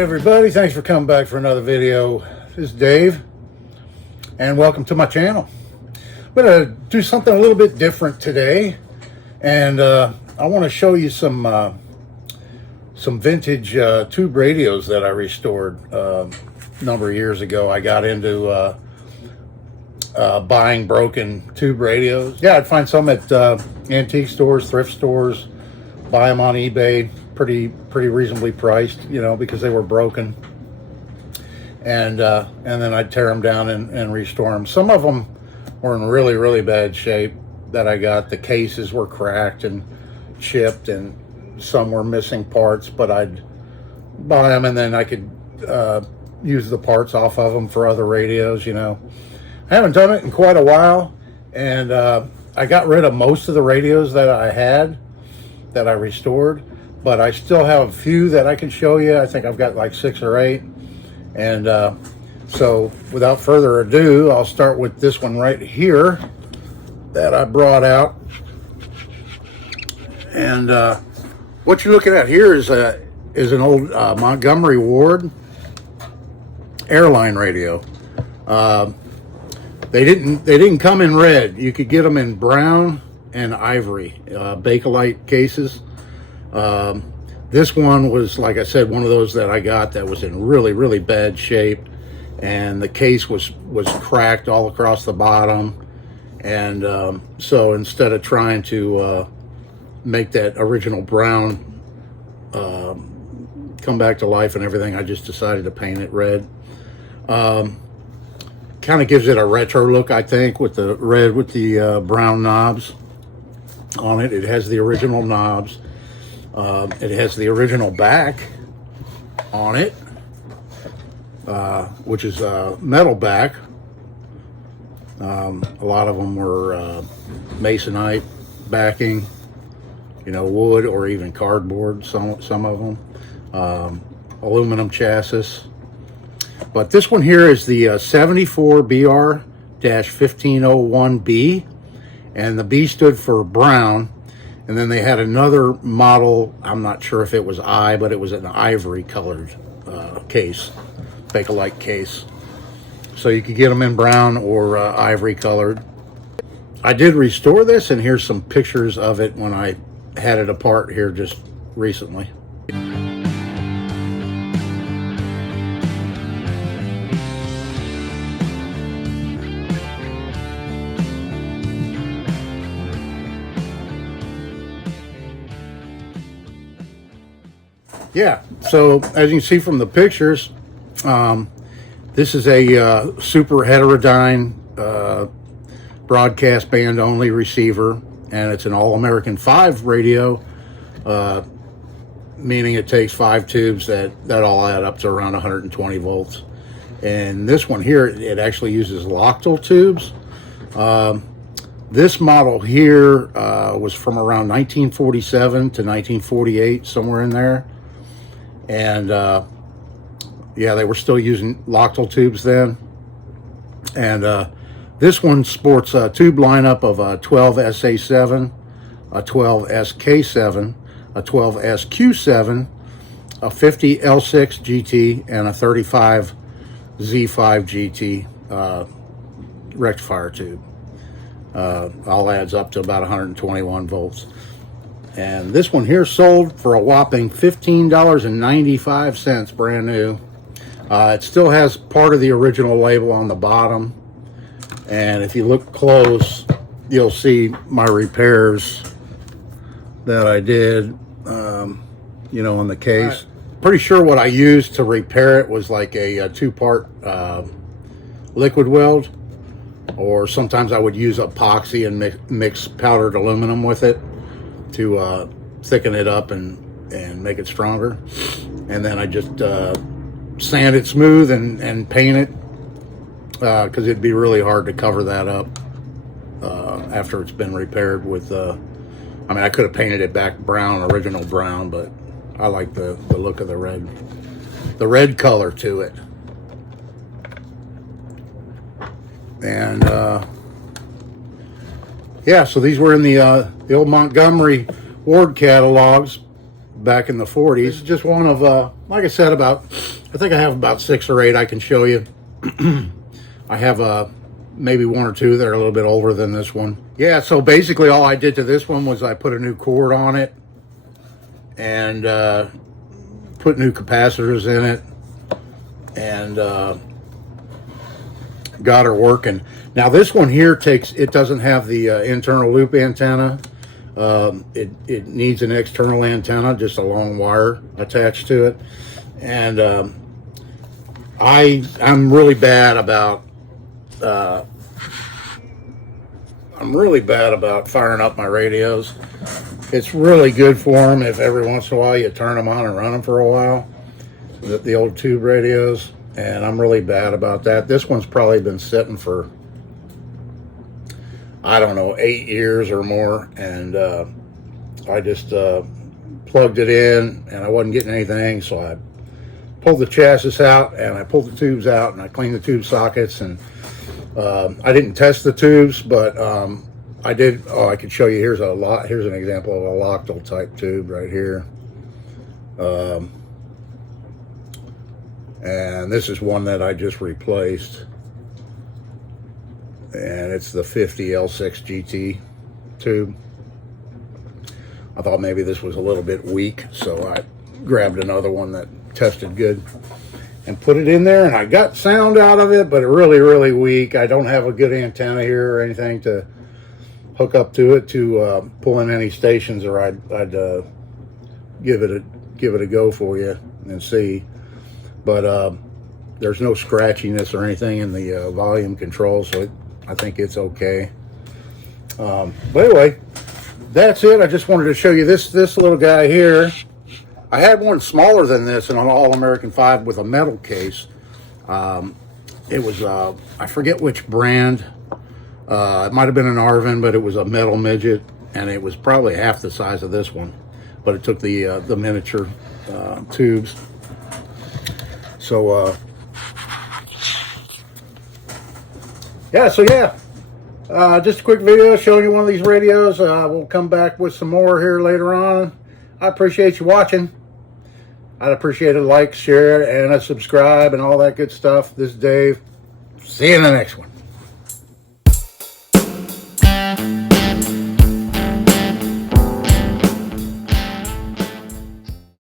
Hey everybody, thanks for coming back for another video. This is Dave, and welcome to my channel. I'm going to do something a little bit different today, and I want to show you some vintage tube radios that I restored a number of years ago. I got into buying broken tube radios. Yeah, I'd find some at antique stores, thrift stores, buy them on eBay, pretty reasonably priced, you know, because they were broken. And then I'd tear them down and restore them. Some of them were in really bad shape that I got. The cases were cracked and chipped, and some were missing parts, but I'd buy them and then I could use the parts off of them for other radios, you know. I haven't done it in quite a while, and I got rid of most of the radios that I had that I restored, but I still have a few that I can show you. I think I've got like 6 or 8. And so without further ado, I'll start with this one right here that I brought out. And what you're looking at here is an old Montgomery Ward Airline radio. They didn't come in red. You could get them in brown and ivory, Bakelite cases. This one was, like I said, one of those that I got that was in really bad shape, and the case was cracked all across the bottom. And so instead of trying to make that original brown come back to life and everything, I just decided to paint it red. Kind of gives it a retro look, I think, with the red with the brown knobs on it. It has the original knobs. It has the original back on it, which is metal back. A lot of them were masonite backing, you know, wood or even cardboard, some of them. Aluminum chassis. But this one here is the 74 BR-1501B, and the B stood for brown. And then they had another model, I'm not sure if it was but it was an ivory colored case, Bakelite case. So you could get them in brown or ivory colored. I did restore this, and here's some pictures of it when I had it apart here just recently. Yeah, so as you can see from the pictures, this is a super heterodyne broadcast band only receiver, and it's an All-American 5 radio, meaning it takes 5 tubes that all add up to around 120 volts. And this one here, it actually uses Lochtel tubes. This model here was from around 1947 to 1948, somewhere in there. And yeah, they were still using Lochtel tubes then. And this one sports a tube lineup of a 12SA7, a 12SK7, a 12SQ7, a 50 L6 GT, and a 35 Z5 GT rectifier tube. All adds up to about 121 volts. And this one here sold for a whopping $15.95, brand new. It still has part of the original label on the bottom. And if you look close, you'll see my repairs that I did, you know, on the case. Pretty sure what I used to repair it was like a 2-part liquid weld. Or sometimes I would use epoxy and mix powdered aluminum with it to thicken it up and make it stronger. And then I just sand it smooth and paint it, because it'd be really hard to cover that up after it's been repaired with I mean, I could have painted it back brown, original brown, but I like the look of the red color to it. And yeah, so these were in the old Montgomery Ward catalogs back in the 40s. Just one of, like I said, I think I have about 6 or 8 I can show you. I have maybe 1 or 2 that are a little bit older than this one. Yeah, so basically all I did to this one was I put a new cord on it and put new capacitors in it and got her working. Now this one here it doesn't have the internal loop antenna. It needs an external antenna, just a long wire attached to it. And I'm really bad about firing up my radios. It's really good for them if every once in a while you turn them on and run them for a while, the old tube radios, and I'm really bad about that. This one's probably been sitting for, I don't know, 8 years or more, and I just plugged it in and I wasn't getting anything, so I pulled the chassis out and I pulled the tubes out and I cleaned the tube sockets, and I didn't test the tubes, but I did. I could show you. Here's an example of a Lochtel type tube right here, and this is one that I just replaced, and it's the 50 L6 GT tube. I thought maybe this was a little bit weak, so I grabbed another one that tested good and put it in there, and I got sound out of it, but really weak. I don't have a good antenna here or anything to hook up to it to pull in any stations, or I'd give it a go for you and see. But there's no scratchiness or anything in the volume control, so I think it's okay. But anyway, that's it. I just wanted to show you this little guy here. I had one smaller than this, an All-American 5 with a metal case. It was, I forget which brand. It might have been an Arvin, but it was a metal midget, and it was probably half the size of this one. But it took the miniature tubes. So, yeah. Just a quick video showing you one of these radios. We'll come back with some more here later on. I appreciate you watching. I'd appreciate a like, share, and a subscribe, and all that good stuff. This is Dave. See you in the next one.